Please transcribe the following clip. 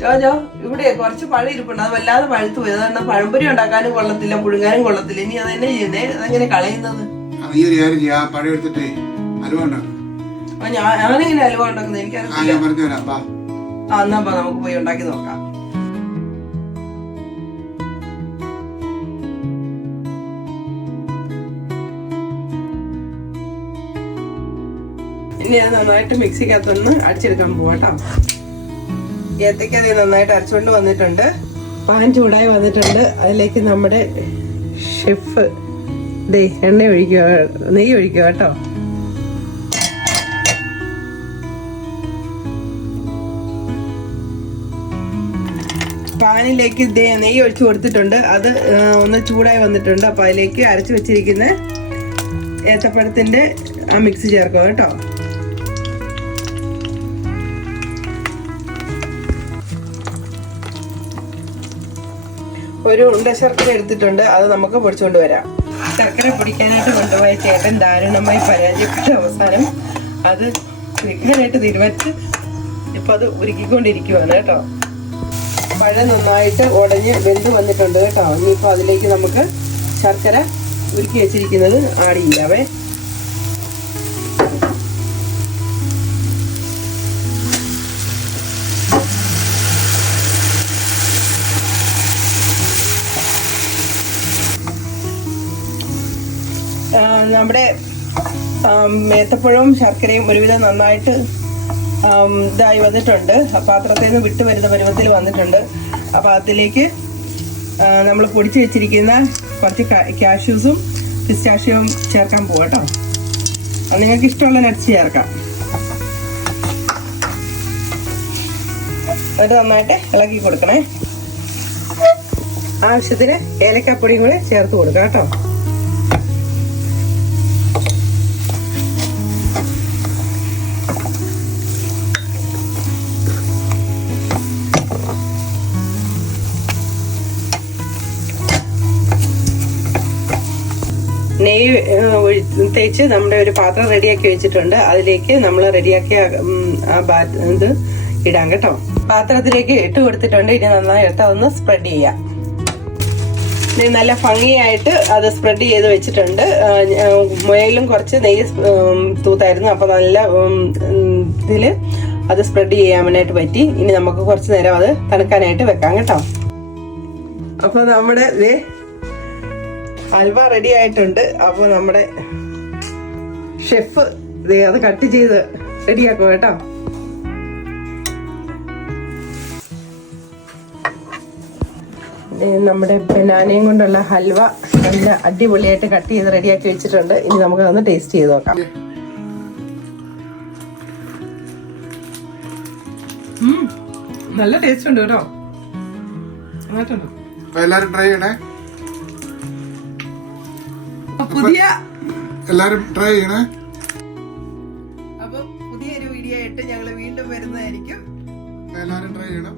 ജോജോ ഇവിടെ കുറച്ച് പഴം ഇരിപ്പുണ്ട്. അത് വല്ലാതെ പഴുത്തു പോയി. അതാണ് പഴംപൊരി ഉണ്ടാക്കാനും കൊള്ളത്തില്ല, പുഴുങ്ങാനും കൊള്ളത്തില്ല. ഇനി അതെന്നെ ചെയ്യുന്നേ, അതെങ്ങനെ കളയുന്നത്? പഴം എടുത്തിട്ട് ഹലുവ ഉണ്ടാക്കും. ഞാനെങ്ങനെ ഹലുവ ഉണ്ടാക്കുന്നത് എനിക്കറിയില്ല. എന്നാ നമുക്ക് പോയി ഉണ്ടാക്കി നോക്കാം. ഇനി അത് നന്നായിട്ട് മിക്സിക്കകത്തൊന്ന് അടിച്ചെടുക്കാൻ പോവാട്ടോ. ഏത്തയ്ക്ക അത് നന്നായിട്ട് അരച്ചുകൊണ്ട് വന്നിട്ടുണ്ട്. പാൻ ചൂടായി വന്നിട്ടുണ്ട്. അതിലേക്ക് നമ്മുടെ ഷെഫ് എണ്ണ ഒഴിക്കുക, നെയ്യ് ഒഴിക്കുക കേട്ടോ. പാനിലേക്ക് നെയ്യ് ഒഴിച്ചു കൊടുത്തിട്ടുണ്ട്. അത് ഒന്ന് ചൂടായി വന്നിട്ടുണ്ട്. അപ്പൊ അതിലേക്ക് അരച്ചു വെച്ചിരിക്കുന്ന ഏത്തപ്പഴത്തിന്റെ ആ മിക്സ് ചേർക്കുക കേട്ടോ. ഒരു ഉണ്ട ശർക്കര എടുത്തിട്ടുണ്ട്. അത് നമുക്ക് പൊടിച്ചുകൊണ്ട് വരാം. ശർക്കര പൊടിക്കാനായിട്ട് കൊണ്ടുപോയ ചേട്ടൻ ദാരുണമായി പരാജയപ്പെട്ട അവസാനം അത് വിൽക്കാനായിട്ട് തീരുമാനിച്ച് ഇപ്പൊ അത് ഉരുക്കിക്കൊണ്ടിരിക്കുവാണ് കേട്ടോ. പഴം നന്നായിട്ട് ഉടഞ്ഞ് വെന്ത് വന്നിട്ടുണ്ട് കേട്ടോ. ഇനിയിപ്പോൾ അതിലേക്ക് നമുക്ക് ശർക്കര ഉരുക്കി വെച്ചിരിക്കുന്നത് ആഡ് ചെയ്യാവേ. നമ്മുടെ ഏത്തപ്പഴവും ശർക്കരയും ഒരുവിധം നന്നായിട്ട് ഇതായി വന്നിട്ടുണ്ട്. പാത്രത്തിൽ നിന്ന് വിട്ടു വരുന്ന പരുവത്തിൽ വന്നിട്ടുണ്ട്. അപ്പോൾ അതിലേക്ക് നമ്മൾ പൊടിച്ച് വെച്ചിരിക്കുന്ന കുറച്ച് കാഷ്യൂസും പിസ്റ്റാഷ്യം ചേർക്കാൻ പോകട്ടോ. അത് നിങ്ങൾക്ക് ഇഷ്ടമുള്ള നട്ട്സ് ചേർക്കാം. എന്നിട്ട് നന്നായിട്ട് ഇളക്കി കൊടുക്കണേ. ആവശ്യത്തിന് ഏലക്കാപ്പൊടിയും കൂടെ ചേർത്ത് കൊടുക്കാം കേട്ടോ. നെയ്യ് തേച്ച് നമ്മുടെ ഒരു പാത്രം റെഡിയാക്കി വെച്ചിട്ടുണ്ട്. അതിലേക്ക് നമ്മൾ റെഡിയാക്കിയ ഇത് ഇടാം കേട്ടോ. പാത്രത്തിലേക്ക് ഇട്ട് കൊടുത്തിട്ടുണ്ട്. ഇനി നന്നായി എടുത്ത് അതൊന്ന് സ്പ്രെഡ് ചെയ്യാം. നല്ല ഭംഗിയായിട്ട് അത് സ്പ്രെഡ് ചെയ്ത് വെച്ചിട്ടുണ്ട്. മുയലിലും കുറച്ച് നെയ്യ് തൂത്തായിരുന്നു. അപ്പൊ നല്ല ഇതില് അത് സ്പ്രെഡ് ചെയ്യാനായിട്ട് പറ്റി. ഇനി നമുക്ക് കുറച്ച് നേരം അത് തണുക്കാനായിട്ട് വെക്കാം കേട്ടോ. അപ്പൊ നമ്മുടെ ഹൽവ റെഡി ആയിട്ടുണ്ട്. അപ്പോൾ നമ്മുടെ ഷെഫ് അത് കട്ട് ചെയ്ത് റെഡിയാക്കും കേട്ടോ. നമ്മുടെ ബനാനയും കൊണ്ടുള്ള ഹൽവ നല്ല അടിപൊളിയായിട്ട് കട്ട് ചെയ്ത് റെഡിയാക്കി വെച്ചിട്ടുണ്ട്. ഇനി നമുക്ക് അതൊന്ന് ടേസ്റ്റ് ചെയ്ത് നോക്കാം. നല്ല ടേസ്റ്റ് ഉണ്ട് കേട്ടോ. എല്ലാരും ട്രൈ ചെയ്യണേ. എല്ലാരും ട്രൈ ചെയ്യണേ. അപ്പൊ പുതിയൊരു വീഡിയോ ആയിട്ട് ഞങ്ങൾ വീണ്ടും വരുന്നതായിരിക്കും. എല്ലാരും ട്രൈ ചെയ്യണം.